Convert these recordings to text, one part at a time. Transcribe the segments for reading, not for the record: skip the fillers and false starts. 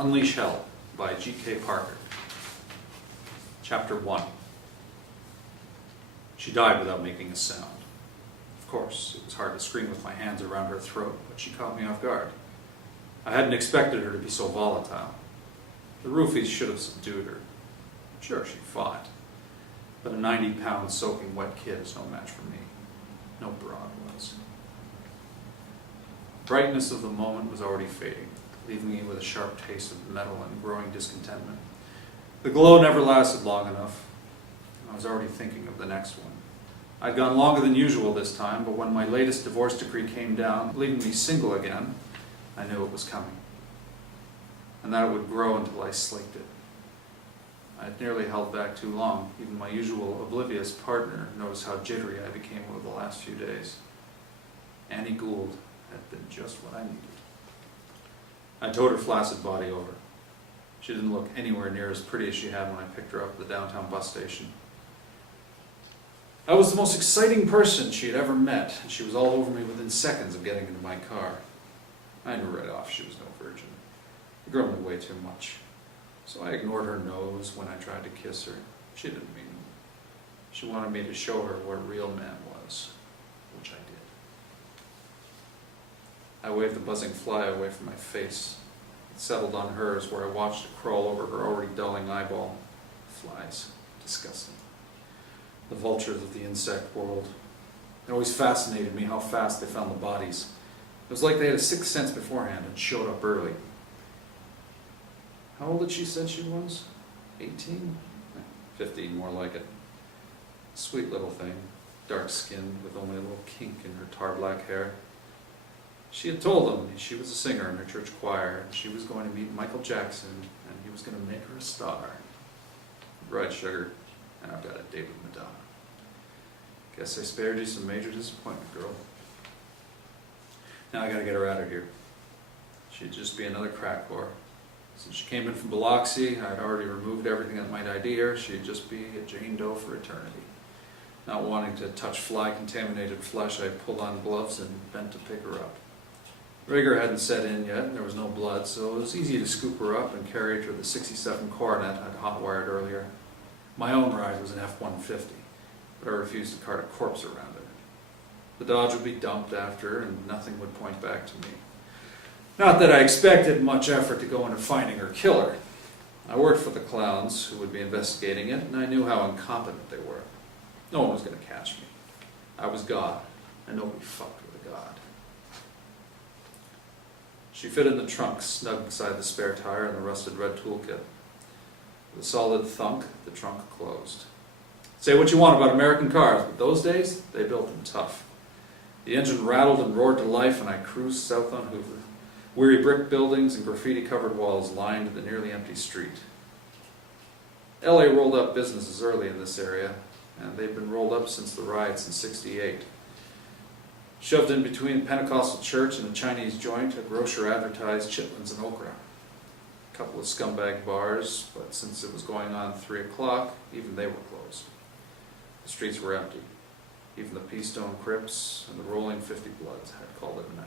Unleash Hell by G.K. Parker. Chapter 1. She died without making a sound. Of course, it was hard to scream with my hands around her throat, but she caught me off guard. I hadn't expected her to be so volatile. The roofies should have subdued her. Sure, she fought, but a 90-pound soaking wet kid is no match for me. No broad was. The brightness of the moment was already fading, leaving me with a sharp taste of metal and growing discontentment. The glow never lasted long enough. I was already thinking of the next one. I'd gone longer than usual this time, but when my latest divorce decree came down, leaving me single again, I knew it was coming. And that it would grow until I slaked it. I had nearly held back too long. Even my usual oblivious partner noticed how jittery I became over the last few days. Annie Gould had been just what I needed. I towed her flaccid body over. She didn't look anywhere near as pretty as she had when I picked her up at the downtown bus station. I was the most exciting person she had ever met, and she was all over me within seconds of getting into my car. I knew right off she was no virgin. The girl knew way too much. So I ignored her nose when I tried to kiss her. She didn't mean it. She wanted me to show her what a real man was, which I did. I waved the buzzing fly away from my face. It settled on hers, where I watched it crawl over her already dulling eyeball. Flies. Disgusting. The vultures of the insect world. It always fascinated me how fast they found the bodies. It was like they had a sixth sense beforehand and showed up early. How old did she say she was? 18? 15, more like it. Sweet little thing, dark-skinned with only a little kink in her tar-black hair. She had told them she was a singer in her church choir, and she was going to meet Michael Jackson, and he was going to make her a star. Right, sugar, and I've got a date with Madonna. Guess I spared you some major disappointment, girl. Now I gotta get her out of here. She'd just be another crack whore. Since she came in from Biloxi, I'd already removed everything that might ID her. She'd just be a Jane Doe for eternity. Not wanting to touch fly-contaminated flesh, I pulled on gloves and bent to pick her up. Rigor hadn't set in yet, and there was no blood, so it was easy to scoop her up and carry her to the 67 Coronet I'd hot-wired earlier. My own ride was an F-150, but I refused to cart a corpse around it. The Dodge would be dumped after, and nothing would point back to me. Not that I expected much effort to go into finding her killer. I worked for the clowns who would be investigating it, and I knew how incompetent they were. No one was going to catch me. I was God, and nobody fucked with a god. She fit in the trunk, snug beside the spare tire and the rusted red toolkit. With a solid thunk, the trunk closed. Say what you want about American cars, but those days, they built them tough. The engine rattled and roared to life, and I cruised south on Hoover. Weary brick buildings and graffiti-covered walls lined the nearly empty street. LA rolled up businesses early in this area, and they've been rolled up since the riots in '68. Shoved in between a Pentecostal church and a Chinese joint, a grocer advertised chitlins and okra. A couple of scumbag bars, but since it was going on 3 o'clock, even they were closed. The streets were empty. Even the Peastone Crips and the Rolling 50 Bloods had called it a night.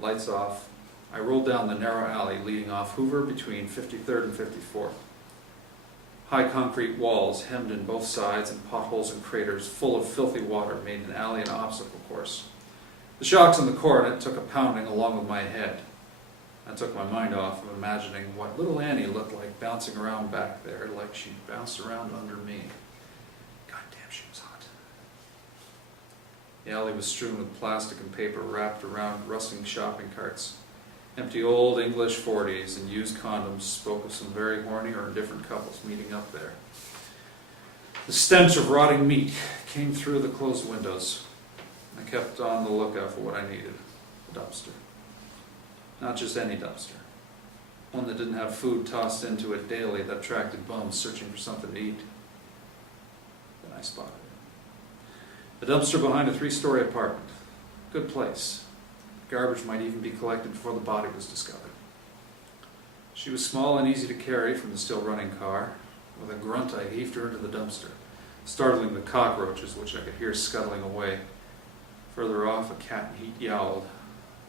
Lights off, I rolled down the narrow alley leading off Hoover between 53rd and 54th. High concrete walls hemmed in both sides and potholes and craters full of filthy water made an alley an obstacle course. The shocks on the Coronet took a pounding along with my head. I took my mind off of imagining what little Annie looked like bouncing around back there, like she bounced around under me. Goddamn, she was hot. The alley was strewn with plastic and paper wrapped around rustling shopping carts. Empty old English 40s and used condoms spoke of some very horny or indifferent couples meeting up there. The stench of rotting meat came through the closed windows. I kept on the lookout for what I needed, a dumpster. Not just any dumpster. One that didn't have food tossed into it daily that attracted bums searching for something to eat. Then I spotted it. A dumpster behind a 3-story apartment. Good place. Garbage might even be collected before the body was discovered. She was small and easy to carry from the still-running car. With a grunt, I heaved her into the dumpster, startling the cockroaches, which I could hear scuttling away. Further off, a cat in heat yowled,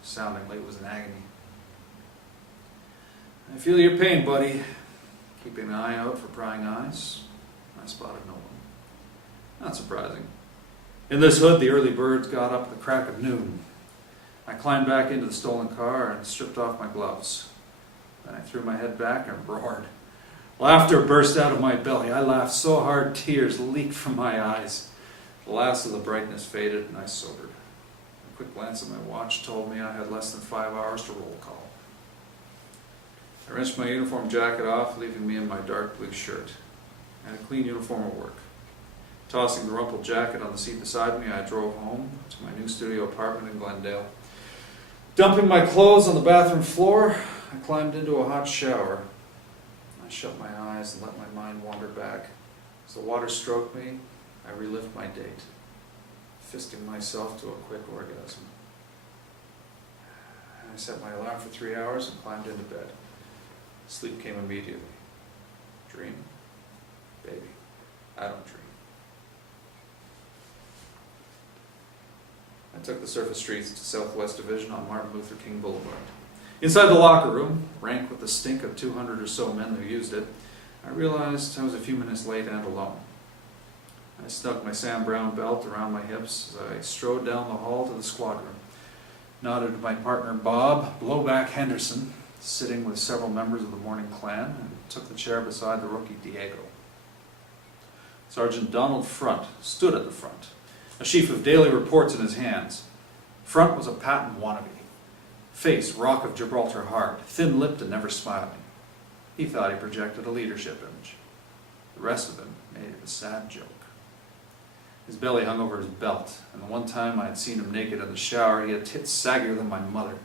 sounding like it was in agony. "I feel your pain, buddy." Keeping an eye out for prying eyes, I spotted no one. Not surprising. In this hood, the early birds got up at the crack of noon. I climbed back into the stolen car and stripped off my gloves. Then I threw my head back and roared. Laughter burst out of my belly. I laughed so hard tears leaked from my eyes. The last of the brightness faded and I sobered. A quick glance at my watch told me I had less than 5 hours to roll call. I wrenched my uniform jacket off, leaving me in my dark blue shirt. I had a clean uniform at work. Tossing the rumpled jacket on the seat beside me, I drove home to my new studio apartment in Glendale. Dumping my clothes on the bathroom floor, I climbed into a hot shower. I shut my eyes and let my mind wander back. As the water stroked me, I relived my date, fisting myself to a quick orgasm. I set my alarm for 3 hours and climbed into bed. Sleep came immediately. Dream? Baby, I don't dream. I took the surface streets to Southwest Division on Martin Luther King Boulevard. Inside the locker room, rank with the stink of 200 or so men who used it, I realized I was a few minutes late and alone. I snuck my Sam Brown belt around my hips as I strode down the hall to the squad room, nodded to my partner Bob Blowback Henderson, sitting with several members of the Morning Clan, and took the chair beside the rookie Diego. Sergeant Donald Front stood at the front, a sheaf of daily reports in his hands. Front was a patent wannabe. Face, Rock of Gibraltar hard, thin-lipped and never smiling. He thought he projected a leadership image. The rest of him made it a sad joke. His belly hung over his belt, and the one time I had seen him naked in the shower, he had tits saggier than my mother.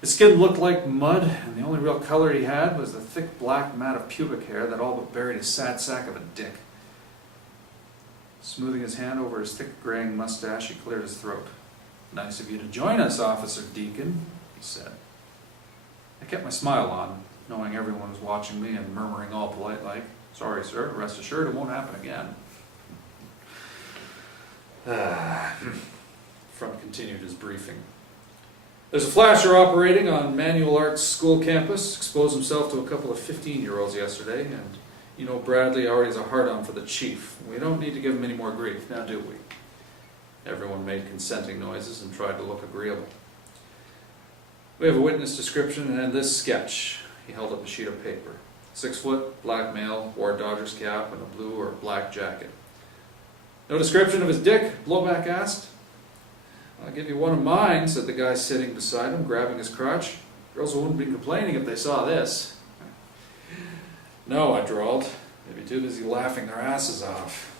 His skin looked like mud, and the only real color he had was the thick black mat of pubic hair that all but buried his sad sack of a dick. Smoothing his hand over his thick graying mustache, he cleared his throat. "Nice of you to join us, Officer Deacon," he said. I kept my smile on, knowing everyone was watching me and murmuring all polite like, "Sorry, sir, rest assured it won't happen again." Front continued his briefing. "There's a flasher operating on Manual Arts School campus. Exposed himself to a couple of 15-year-olds yesterday, and you know Bradley already has a hard-on for the chief. We don't need to give him any more grief, now do we?" Everyone made consenting noises and tried to look agreeable. "We have a witness description and this sketch." He held up a sheet of paper. 6 foot, black male, wore a Dodgers cap and a blue or black jacket. "No description of his dick?" Blowback asked. "I'll give you one of mine," said the guy sitting beside him, grabbing his crotch. "Girls wouldn't be complaining if they saw this." "No," I drawled. "They'd be too busy laughing their asses off."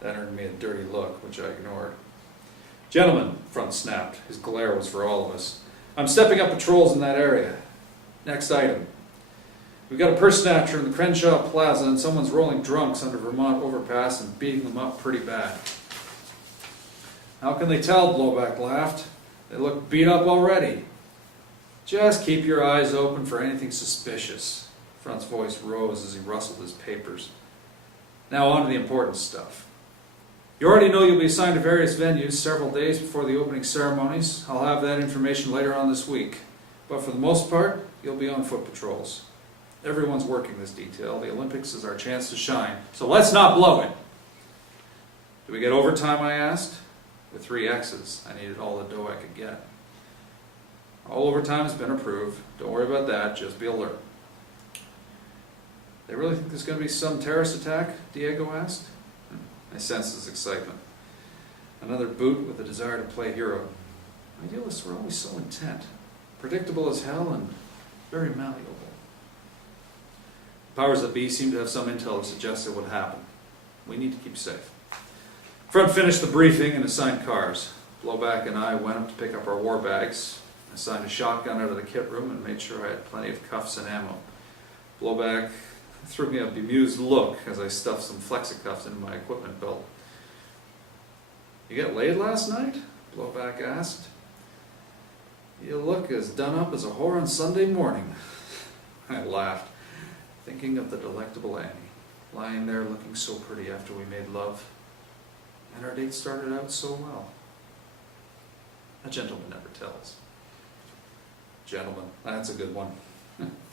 That earned me a dirty look, which I ignored. "Gentlemen," Front snapped. His glare was for all of us. "I'm stepping up patrols in that area. Next item. We've got a purse snatcher in the Crenshaw Plaza, and someone's rolling drunks under Vermont Overpass and beating them up pretty bad." "How can they tell?" Blowback laughed. "They look beat up already." "Just keep your eyes open for anything suspicious." Front's voice rose as he rustled his papers. "Now on to the important stuff. You already know you'll be assigned to various venues several days before the opening ceremonies. I'll have that information later on this week. But for the most part, you'll be on foot patrols. Everyone's working this detail. The Olympics is our chance to shine, so let's not blow it." "Do we get overtime?" I asked. With 3 X's, I needed all the dough I could get. "All overtime has been approved. Don't worry about that, just be alert." "They really think there's going to be some terrorist attack?" Diego asked. I sensed his excitement. Another boot with a desire to play hero. Idealists were always so intent, predictable as hell and very malleable. The powers that be seemed to have some intel to suggest it would happen. We need to keep safe. Front finished the briefing and assigned cars. Blowback and I went up to pick up our war bags. I assigned a shotgun out of the kit room and made sure I had plenty of cuffs and ammo. Blowback threw me a bemused look as I stuffed some flexicuffs into my equipment belt. "You get laid last night?" Blowback asked. "You look as done up as a whore on Sunday morning." I laughed, thinking of the delectable Annie, lying there looking so pretty after we made love. And our date started out so well. A gentleman never tells. "Gentlemen, that's a good one."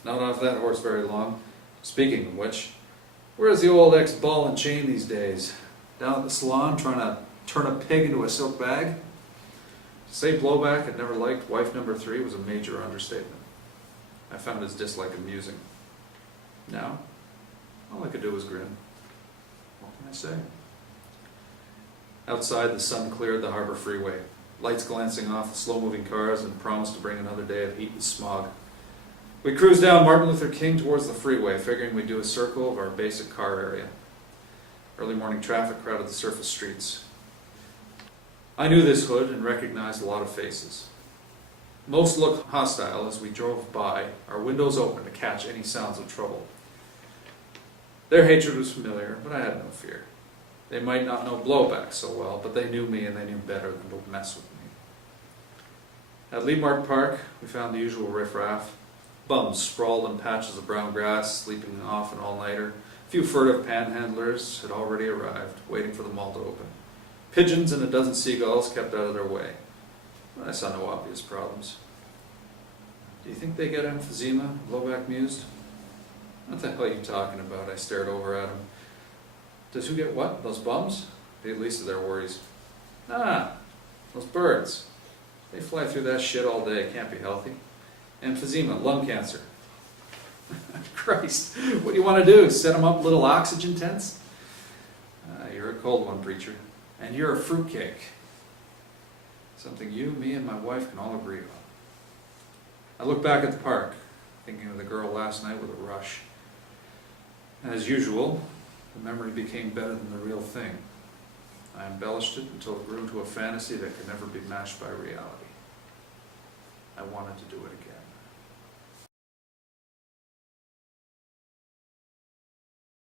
Not off that horse very long. Speaking of which, where's the old ex-ball and chain these days? Down at the salon trying to turn a pig into a silk bag? To say Blowback had never liked wife number 3 was a major understatement. I found his dislike amusing. Now, all I could do was grin. What can I say? Outside, the sun cleared the harbor freeway, lights glancing off the slow-moving cars and promised to bring another day of heat and smog. We cruised down Martin Luther King towards the freeway, figuring we'd do a circle of our basic car area. Early morning traffic crowded the surface streets. I knew this hood and recognized a lot of faces. Most looked hostile as we drove by, our windows open to catch any sounds of trouble. Their hatred was familiar, but I had no fear. They might not know Blowback so well, but they knew me and they knew better than to mess with me. At Leimart Park, we found the usual riffraff. Bums sprawled in patches of brown grass, sleeping off an all-nighter. A few furtive panhandlers had already arrived, waiting for the mall to open. Pigeons and a dozen seagulls kept out of their way. I saw no obvious problems. Do you think they get emphysema? Blowback mused. What the hell are you talking about? I stared over at him. Does who get what? Those bums? The least of their worries. Ah, those birds. They fly through that shit all day. Can't be healthy. Emphysema, lung cancer. Christ, what do you want to do? Set them up little oxygen tents? You're a cold one, preacher. And you're a fruitcake. Something you, me, and my wife can all agree on. I looked back at the park, thinking of the girl last night with a rush. As usual, the memory became better than the real thing. I embellished it until it grew into a fantasy that could never be matched by reality. I wanted to do it again.